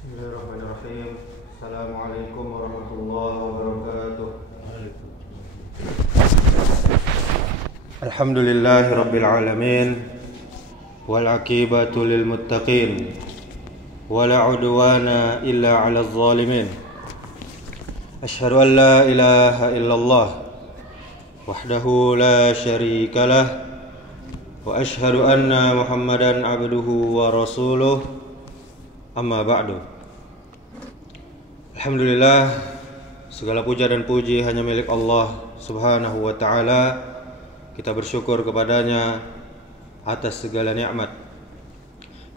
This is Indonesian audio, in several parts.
Bismillahirrahmanirrahim. Assalamualaikum warahmatullahi wabarakatuh. Alhamdulillahi rabbil alamin, wal aqibatu lil muttaqin, wala udwana illa 'alal zalimin. Asyhadu an la ilaha illallah wahdahu la syarika lah, wa asyhadu anna Muhammadan abduhu wa rasuluh. Amma ba'du. Alhamdulillah, segala puja dan puji hanya milik Allah Subhanahu wa ta'ala. Kita bersyukur kepadanya atas segala nikmat.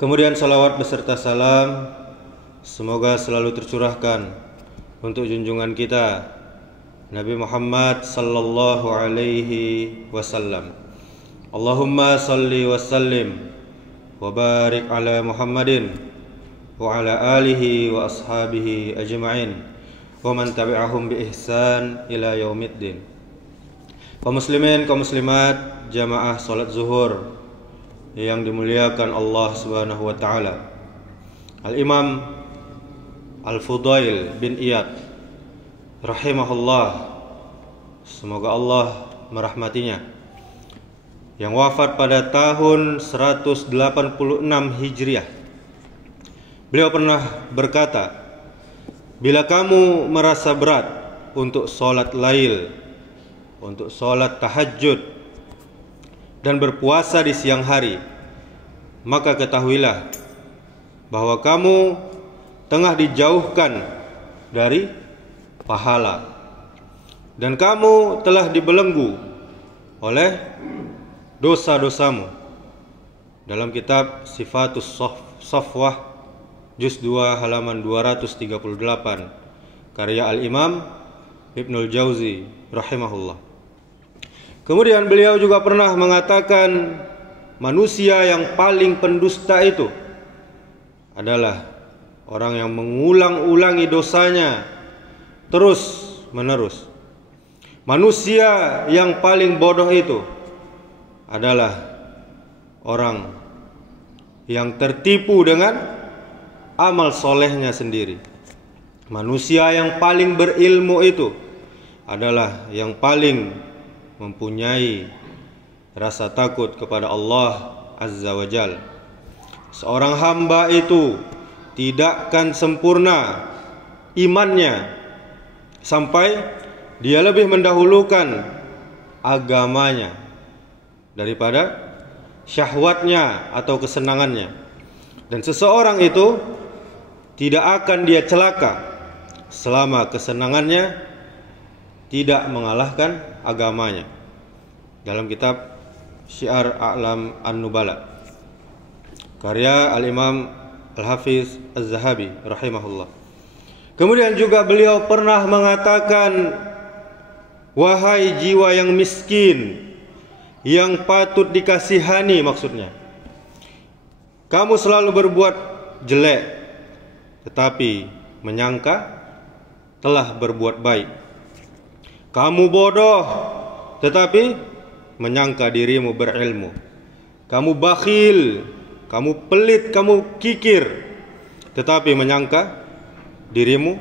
Kemudian salawat beserta salam semoga selalu tercurahkan untuk junjungan kita Nabi Muhammad sallallahu alaihi wasallam. Allahumma salli wa sallim wa barik ala Muhammadin wa ala alihi wa ashabihi ajma'in wa man tabi'ahum bi ihsan ila yaumiddin. Kaum muslimin, kaum muslimat, jamaah salat zuhur yang dimuliakan Allah Subhanahu wa taala. Al-Imam Al-Fudail bin Iyad rahimahullah, semoga Allah merahmatinya, yang wafat pada tahun 186 Hijriah. Beliau pernah berkata, bila kamu merasa berat untuk sholat lail, untuk sholat tahajud dan berpuasa di siang hari, maka ketahuilah bahwa kamu tengah dijauhkan dari pahala dan kamu telah dibelenggu oleh dosa-dosamu. Dalam kitab Sifatus Safwah Juz 2 halaman 238 karya Al-Imam Ibnul Jauzi rahimahullah. Kemudian beliau juga pernah mengatakan, manusia yang paling pendusta itu adalah orang yang mengulang-ulangi dosanya terus menerus. Manusia yang paling bodoh itu adalah orang yang tertipu dengan amal solehnya sendiri. Manusia yang paling berilmu itu adalah yang paling mempunyai rasa takut kepada Allah Azza wa Jal. Seorang hamba itu tidak akan sempurna imannya sampai dia lebih mendahulukan agamanya daripada syahwatnya atau kesenangannya. Dan seseorang itu tidak akan dia celaka selama kesenangannya tidak mengalahkan agamanya. Dalam kitab Syiar A'lam An-Nubala karya Al-Imam Al-Hafiz Az-Zahabi rahimahullah. Kemudian juga beliau pernah mengatakan, wahai jiwa yang miskin, yang patut dikasihani, maksudnya kamu selalu berbuat jelek tetapi menyangka telah berbuat baik. Kamu bodoh tetapi menyangka dirimu berilmu. Kamu bakhil, kamu pelit, kamu kikir, tetapi menyangka dirimu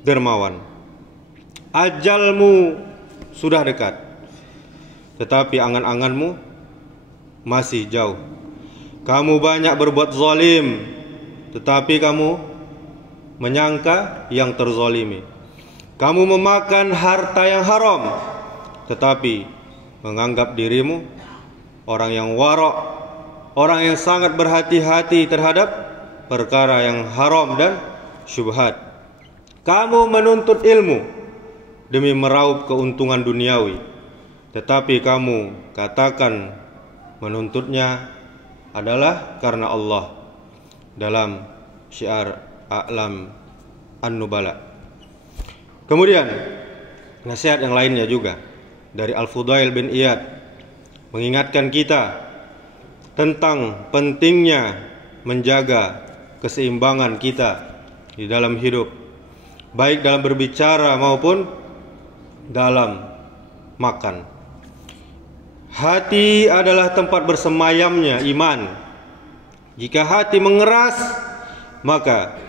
dermawan. Ajalmu sudah dekat, tetapi angan-anganmu masih jauh. Kamu banyak berbuat zalim, tetapi kamu menyangka yang terzalimi. Kamu memakan harta yang haram, tetapi menganggap dirimu orang yang warok, orang yang sangat berhati-hati terhadap perkara yang haram dan syubhat. Kamu menuntut ilmu demi meraup keuntungan duniawi, tetapi kamu katakan menuntutnya adalah karena Allah. Dalam Syiar A'lam An-Nubala. Kemudian nasihat yang lainnya juga dari Al-Fudail bin Iyad mengingatkan kita tentang pentingnya menjaga keseimbangan kita di dalam hidup, baik dalam berbicara maupun dalam makan. Hati adalah tempat bersemayamnya iman. Jika hati mengeras, maka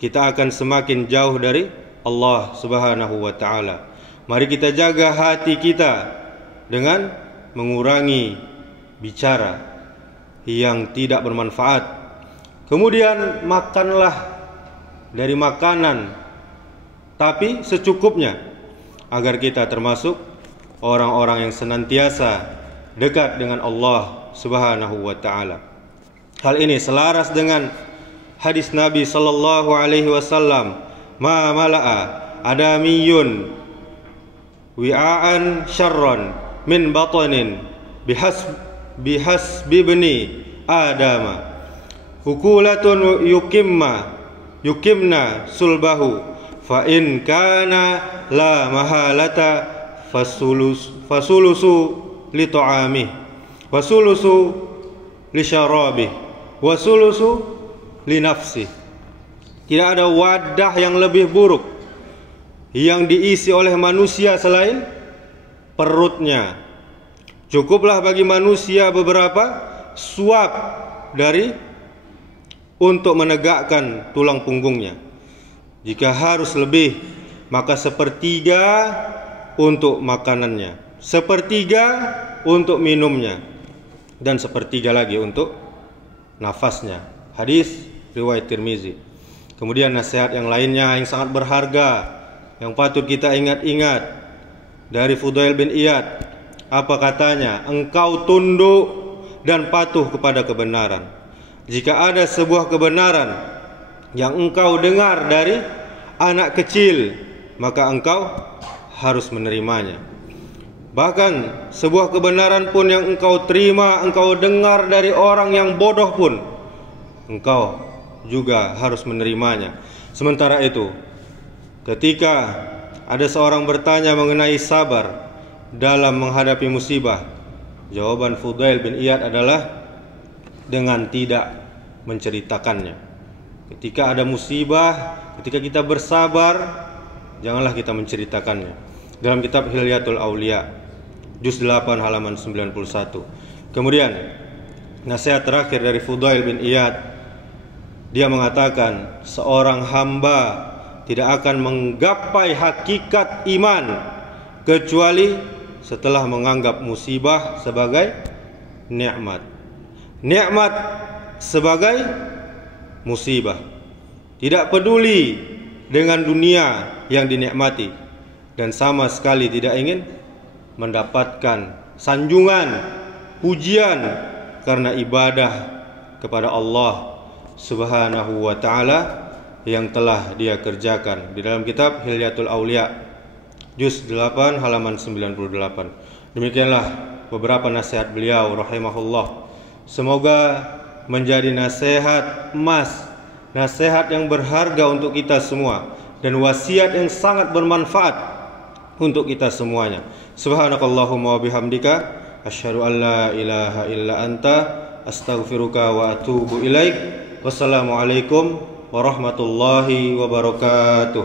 kita akan semakin jauh dari Allah Subhanahu wa taala. Mari kita jaga hati kita dengan mengurangi bicara yang tidak bermanfaat. Kemudian makanlah dari makanan tapi secukupnya, agar kita termasuk orang-orang yang senantiasa dekat dengan Allah Subhanahu wa taala. Hal ini selaras dengan hadis Nabi sallallahu alaihi wasallam, ma mala'a adamiyun wi'an syarran min batanin bihasbibni adama hukulatun yukimna sulbahu fa in kana la mahalata fasulusu li ta'amih wasulusu li syarabih wasulusu li nafsi. Tidak ada wadah yang lebih buruk yang diisi oleh manusia selain perutnya. Cukuplah bagi manusia beberapa suap untuk menegakkan tulang punggungnya. Jika harus lebih, maka sepertiga untuk makanannya, sepertiga untuk minumnya, dan sepertiga lagi untuk nafasnya. Hadis riwayat Tirmizi. Kemudian nasihat yang lainnya yang sangat berharga yang patut kita ingat-ingat dari Fudail bin Iyad. Apa katanya? Engkau tunduk dan patuh kepada kebenaran. Jika ada sebuah kebenaran yang engkau dengar dari anak kecil, maka engkau harus menerimanya. Bahkan sebuah kebenaran pun yang engkau terima, engkau dengar dari orang yang bodoh pun, engkau juga harus menerimanya. Sementara itu, ketika ada seorang bertanya mengenai sabar dalam menghadapi musibah, jawaban Fudail bin Iyad adalah dengan tidak menceritakannya. Ketika ada musibah, ketika kita bersabar, janganlah kita menceritakannya. Dalam kitab Hilyatul Aulia, juz 8 halaman 91. Kemudian nasihat terakhir dari Fudail bin Iyad, dia mengatakan seorang hamba tidak akan menggapai hakikat iman kecuali setelah menganggap musibah sebagai nikmat, nikmat sebagai musibah. Tidak peduli dengan dunia yang dinikmati, dan sama sekali tidak ingin mendapatkan sanjungan, pujian karena ibadah kepada Allah Subhanahu wa ta'ala yang telah dia kerjakan. Di dalam kitab Hilyatul Aulia, juz 8 halaman 98. Demikianlah beberapa nasihat beliau rahimahullah. Semoga menjadi nasihat emas, nasihat yang berharga untuk kita semua, dan wasiat yang sangat bermanfaat untuk kita semuanya. Subhanakallahumma wa bihamdika asyhadu an la ilaha illa anta astaghfiruka wa atubu ilaik. Wassalamualaikum warahmatullahi wabarakatuh.